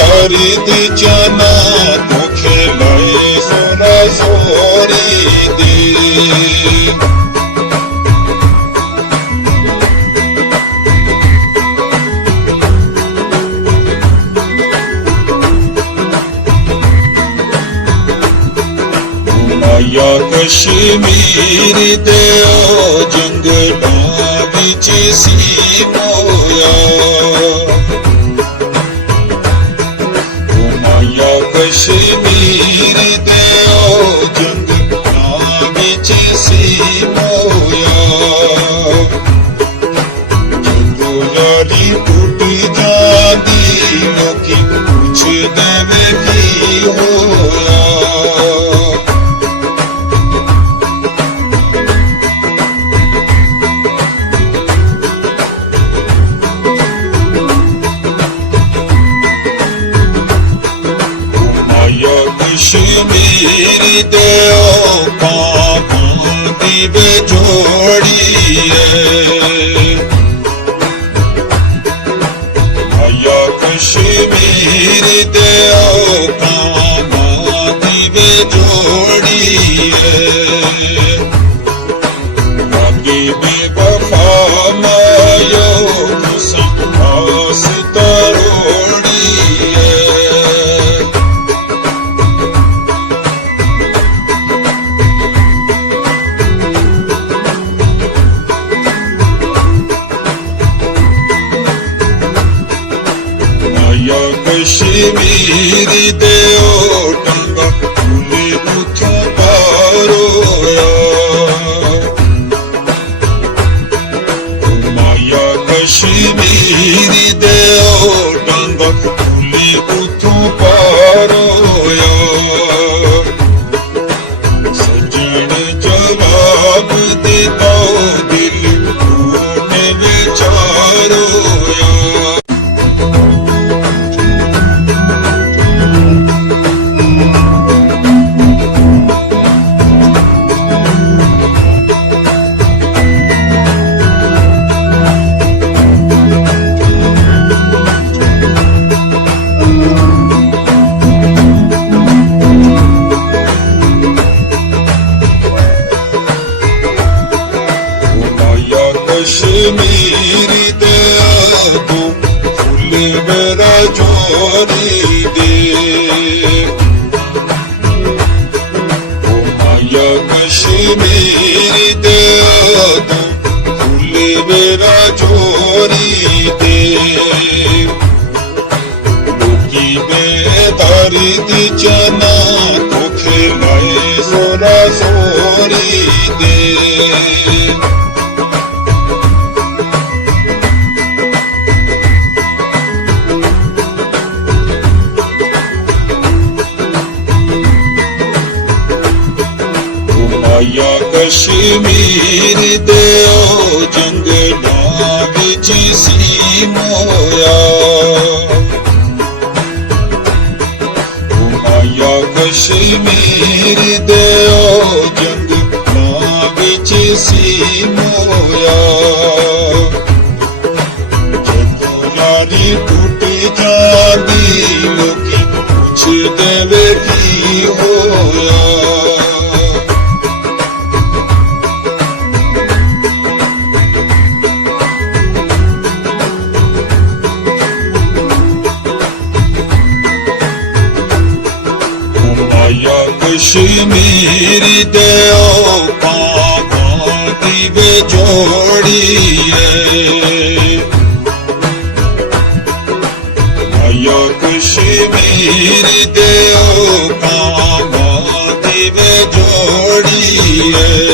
दर्दीच्या नातो खेळाय सोना सोरी दे माया कश्मीर दे जंगलां विच सी मोया माया कश्मीर दे जंगलां विच सी मोया जदों यारी टुट जांदी लोकी पुछदे वे की होया कश्मीर दे पापां दी बेजोड़ी है माया कश्मीर दे पापां दी बेजोड़ी है बाकी बेवफा मायो आस तरोड़ी है कश्मीर दे टंगा फूले उठा पारोया माया कश्मीर दे टंगा फूले उठा पारोया सजन जवाब देता दिल टूटे बेचारोया कश्मीर दे तू फूल मेरा जोरी दे ओ माया कश्मीर दे तू फूल मेरा जोरी दे लोकी बेदर्दी जना तो खेलाए सोना सोरी दे माया कश्मीर दे जंगलां विच सी मोया माया कश्मीर दे जंगलां विच सी मोया जदों यारी टुट जांदी लोकी पुछदे वे की होया माया कश्मीर दे पापां दी बेजोड़ी है माया कश्मीर दे पापां दी बेजोड़ी है